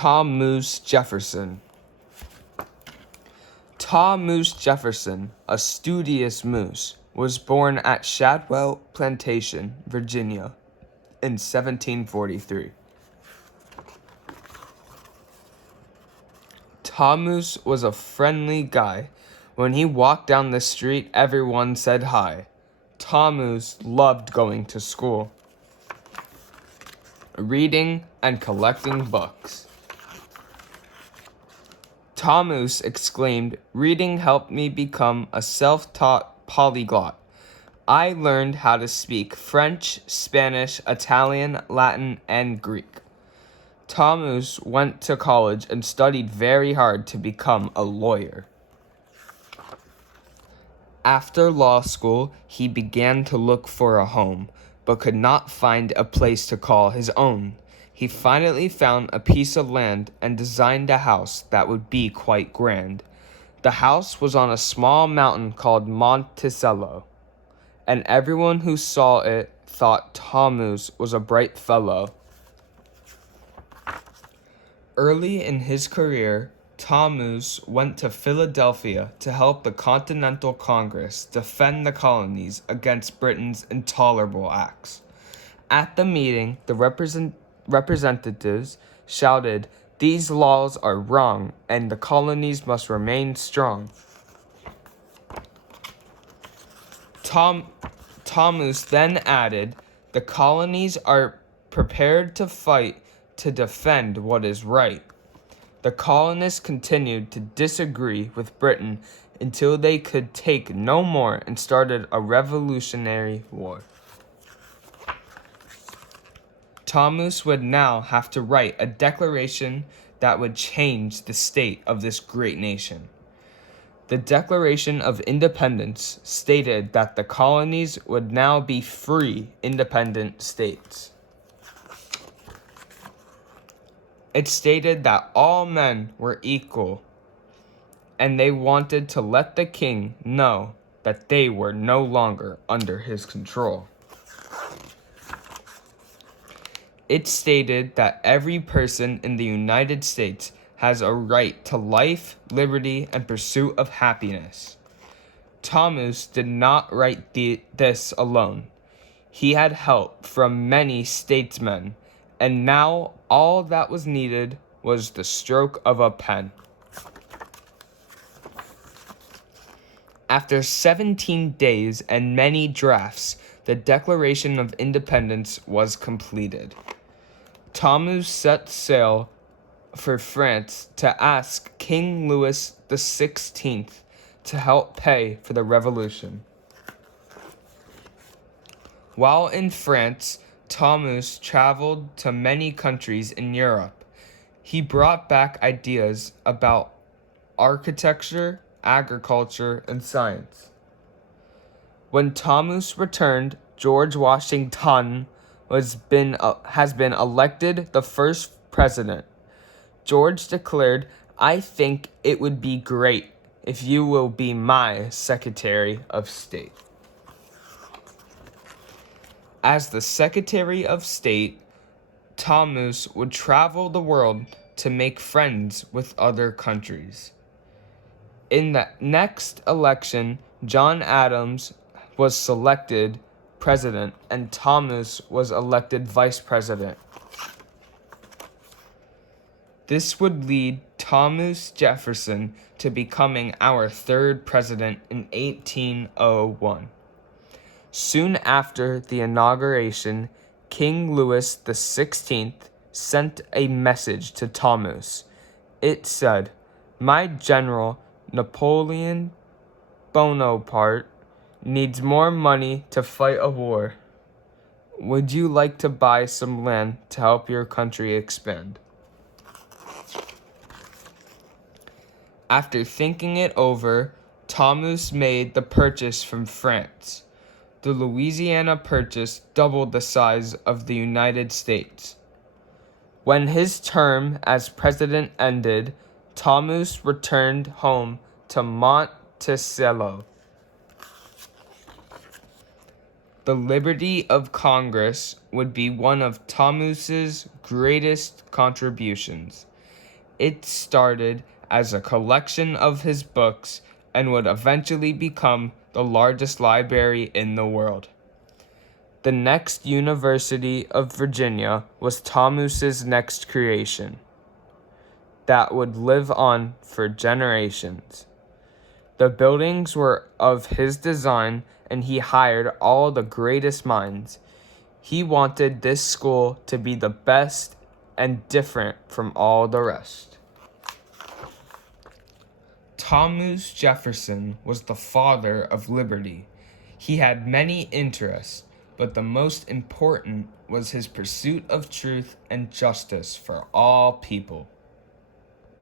Thomoose Jefferson. Thomoose Jefferson, a studious moose, was born at Shadwell Plantation, Virginia, in 1743. Thomoose was a friendly guy. When he walked down the street, everyone said hi. Thomoose loved going to school, reading and collecting books. Thomoose exclaimed, "Reading helped me become a self-taught polyglot. I learned how to speak French, Spanish, Italian, Latin, and Greek." Thomoose went to college and studied very hard to become a lawyer. After law school, he began to look for a home, but could not find a place to call his own. He finally found a piece of land and designed a house that would be quite grand. The house was on a small mountain called Monticello, and everyone who saw it thought Thomoose was a bright fellow. Early in his career, Thomoose went to Philadelphia to help the Continental Congress defend the colonies against Britain's intolerable acts. At the meeting, the representatives shouted, "These laws are wrong, and the colonies must remain strong." Thomoose then added, "The colonies are prepared to fight to defend what is right." The colonists continued to disagree with Britain until they could take no more and started a revolutionary war. Thomoose would now have to write a declaration that would change the state of this great nation. The Declaration of Independence stated that the colonies would now be free, independent states. It stated that all men were equal, and they wanted to let the king know that they were no longer under his control. It stated that every person in the United States has a right to life, liberty, and pursuit of happiness. Thomoose did not write this alone. He had help from many statesmen, and now all that was needed was the stroke of a pen. After 17 days and many drafts, the Declaration of Independence was completed. Thomoose set sail for France to ask King Louis XVI to help pay for the revolution. While in France, Thomoose traveled to many countries in Europe. He brought back ideas about architecture, agriculture, and science. When Thomoose returned, George Washington has been elected the first president. George declared, "I think it would be great if you will be my Secretary of State." As the Secretary of State, Thomoose would travel the world to make friends with other countries. In the next election, John Adams was selected president and Thomoose was elected vice president. This would lead Thomoose Jefferson to becoming our third president in 1801. Soon after the inauguration, King Louis XVI sent a message to Thomoose. It said, "My general, Napoleon Bonaparte, needs more money to fight a war. Would you like to buy some land to help your country expand?" After thinking it over, Thomoose made the purchase from France. The Louisiana Purchase doubled the size of the United States. When his term as president ended, Thomoose returned home to Monticello. The liberty of Congress would be one of Thomoose's greatest contributions. It started as a collection of his books and would eventually become the largest library in the world. The next University of Virginia was Thomoos's next creation that would live on for generations. The buildings were of his design, and he hired all the greatest minds. He wanted this school to be the best and different from all the rest. Thomoose Jefferson was the father of liberty. He had many interests, but the most important was his pursuit of truth and justice for all people.